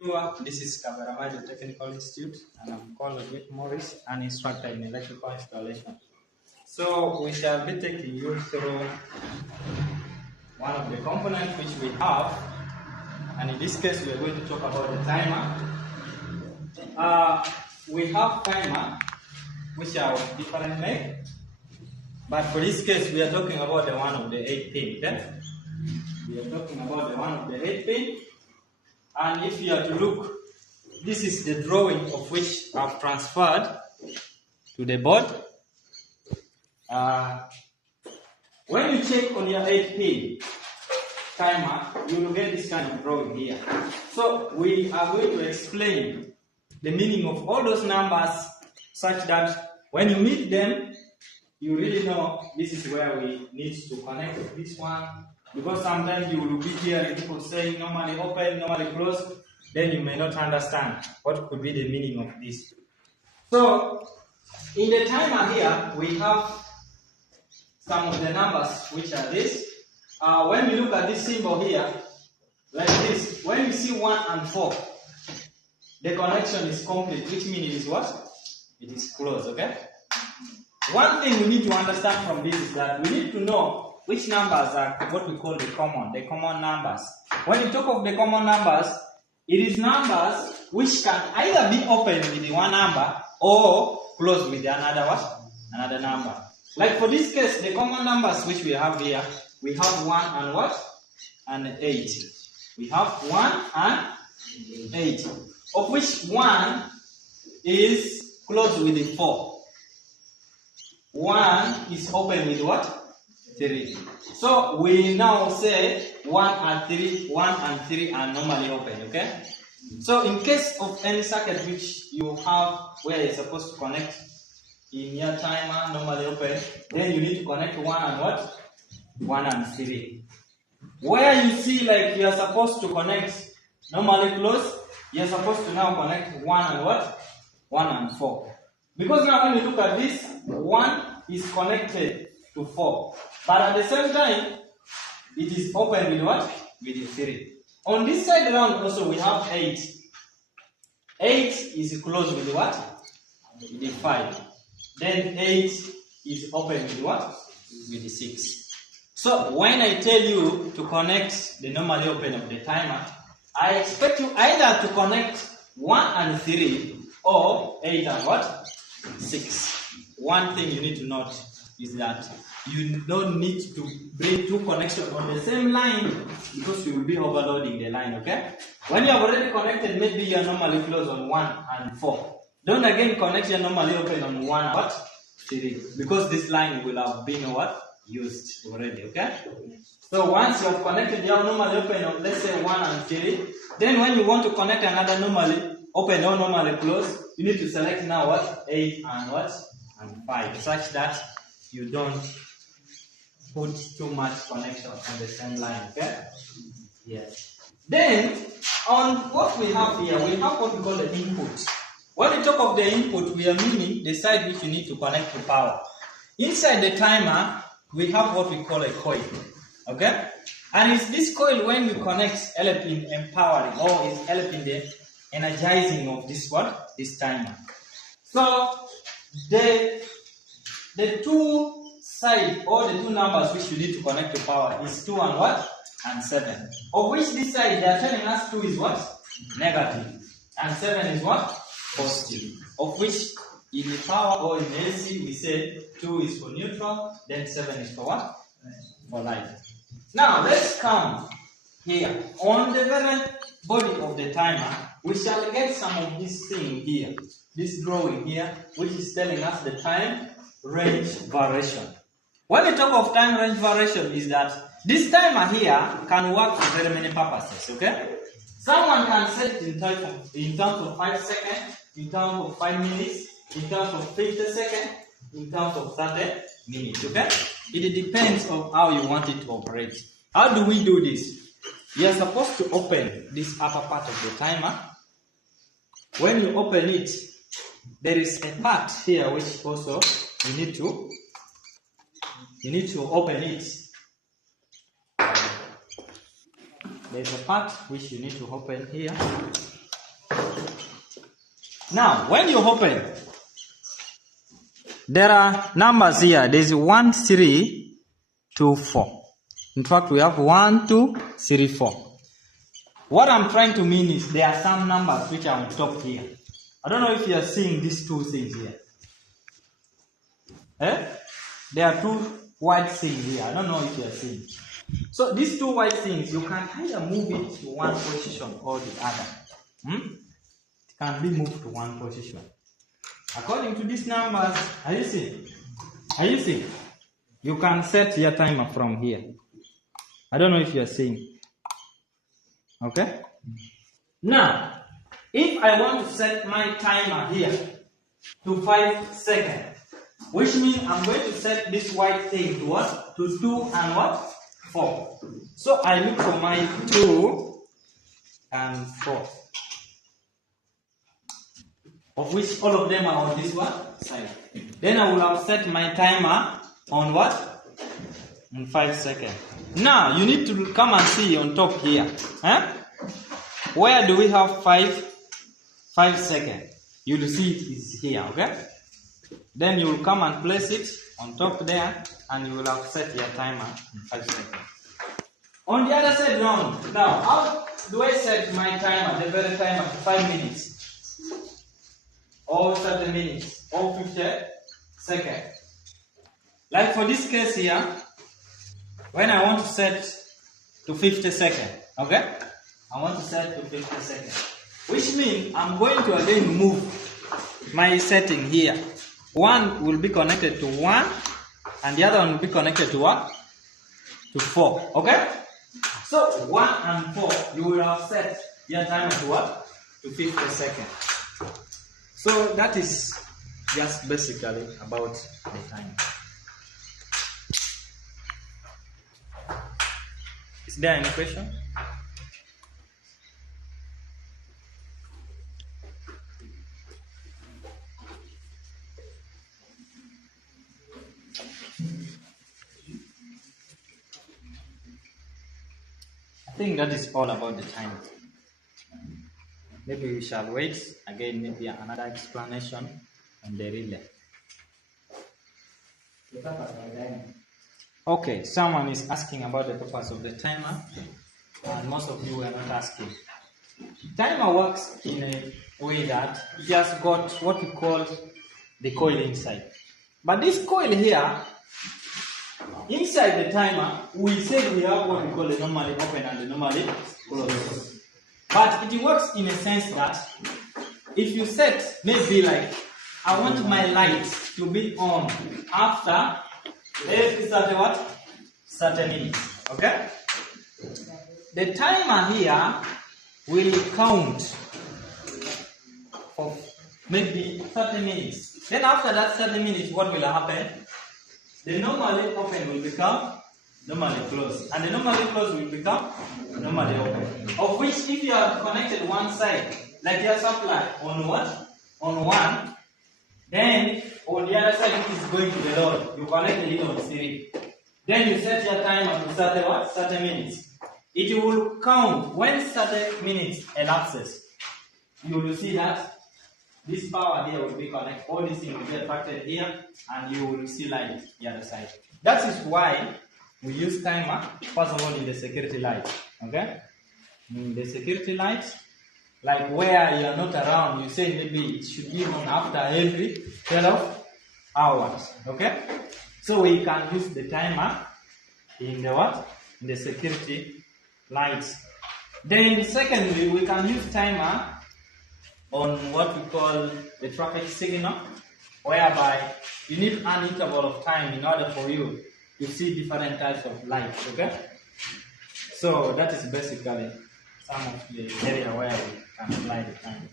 This is Kabaramajo Technical Institute, and I'm called Rick Morris, an instructor in electrical installation. So we shall be taking you through one of the components which we have, and in this case we are going to talk about the timer. We have timer which are of different make, but for this case we are talking about the one of the 8 pin. Okay? We are talking about the one of the 8 pin. And if you are to look, this is the drawing of which I've transferred to the board. When you check on your 8-pin timer, you will get this kind of drawing here. So we are going to explain the meaning of all those numbers such that when you meet them, you really know this is where we need to connect this one. Because sometimes you will be hearing people saying normally open, normally close, then you may not understand what could be the meaning of this. So, in the timer here, we have some of the numbers which are this. When we look at this symbol here, like this, when you see 1 and 4, the connection is complete, which means it is what? It is closed, okay? One thing we need to understand from this is that we need to know which numbers are what we call the common numbers. When you talk of the common numbers, it is numbers which can either be open with one number or closed with another number. Like for this case, the common numbers which we have here, we have 1 and what? And 8. We have 1 and 8, of which 1 is closed with the 4. 1 is open with what? 3. So we now say 1 and 3 are normally open, okay? So in case of any circuit which you have where you're supposed to connect in your timer normally open, then you need to connect 1 and what? 1 and 3. Where you see like you're supposed to connect normally close, you're supposed to now connect 1 and what? 1 and 4. Because now when you look at this, 1 is connected to 4. But at the same time, it is open with what? With the 3. On this side around also we have 8. 8 is closed with what? With the 5. Then 8 is open with what? With the 6. So when I tell you to connect the normally open of the timer, I expect you either to connect 1 and 3 or 8 and what? 6. One thing you need to note is that you don't need to bring two connections on the same line because you will be overloading the line, okay? When you have already connected, maybe you are normally closed on 1 and 4. Don't again connect your normally open on 1 and what? 3. Because this line will have been what? Used already, okay? So once you have connected your normally open of let's say 1 and 3, then when you want to connect another normally open or normally closed, you need to select now what? 8 and what? And 5, such that you don't put too much connection on the same line, okay? Yes. Then, on what we have here, we have what we call the input. When we talk of the input, we are meaning the side which you need to connect to power. Inside the timer, we have what we call a coil, okay? And it's this coil when you connect help in empowering or is helping the energizing of this what? This timer. So, the two side or the two numbers which you need to connect to power is 2 and what? And 7. Of which this side they are telling us 2 is what? Negative. And 7 is what? Positive. Of which in the power or in the AC we say 2 is for neutral, then 7 is for what? For light. Now let's come here. On the very body of the timer, we shall get some of this thing here. This drawing here, which is telling us the time range variation. When we talk of time range variation is that this timer here can work for very many purposes, okay? Someone can set it in terms of 5 seconds, in terms of 5 minutes, in terms of 50 seconds, in terms of 30 minutes, okay? It depends on how you want it to operate. How do we do this? You are supposed to open this upper part of the timer. When you open it, there is a part here which also you need to open it. There's a part which you need to open here. Now, when you open, there are numbers here. There's 1, 3, 2, 4. In fact, we have 1, 2, 3, 4. What I'm trying to mean is there are some numbers which are on top here. I don't know if you are seeing these two things here. There are two white things here. I don't know if you are seeing. So these two white things, you can either move it to one position or the other. It can be moved to one position. According to these numbers, are you seeing? Are you seeing? You can set your timer from here. I don't know if you are seeing. Okay? Now, if I want to set my timer here to 5 seconds, which means I'm going to set this white thing to what? To 2 and what? 4. So I look for my 2 and 4. Of which all of them are on this one side. Then I will have set my timer on what? In 5 seconds. Now you need to come and see on top here. Where do we have 5 seconds? You will see it is here, okay? Then you will come and place it on top there, and you will have set your timer in 5 seconds. On the other side round, now how do I set my timer, the very timer, to 5 minutes? Or 30 minutes, or 50 seconds? Like for this case here, when I want to set to 50 seconds, okay? I want to set to 50 seconds. Which means I'm going to again move my setting here. One will be connected to 1, and the other one will be connected to what? To 4, okay? So 1 and 4, you will have set your timer to what? To 50 seconds. So that is just basically about the time. Is there any question? I think that is all about the time. Maybe we shall wait again, maybe another explanation on the relay. Okay, someone is asking about the purpose of the timer, and most of you are not asking. Timer works in a way that it has got what we call the coil inside. But this coil here, inside the timer, we said we have what we call the normally open and the normally closed. But it works in a sense that if you set, maybe like, I want my lights to be on after, let's start what? 30 minutes, okay? The timer here will count for maybe 30 minutes. Then after that 30 minutes, what will happen? The normally open will become normally closed, and the normally closed will become normally open. Of which, if you are connected one side, like your supply on what? On 1, then on the other side it is going to the load. You connected it on 3. Then you set your timer to 30 minutes. It will count when 30 minutes elapses. You will see that this power here will be connected. All these things will be attracted here, and you will see light the other side. That is why we use timer, first of all, in the security light. Okay? In the security light, like where you are not around, you say maybe it should be on after every 12 hours. Okay? So we can use the timer in the what? In the security lights. Then secondly, we can use timer on what we call the traffic signal, whereby you need an interval of time in order for you to see different types of lights, okay? So that is basically some of the area where we can apply the time.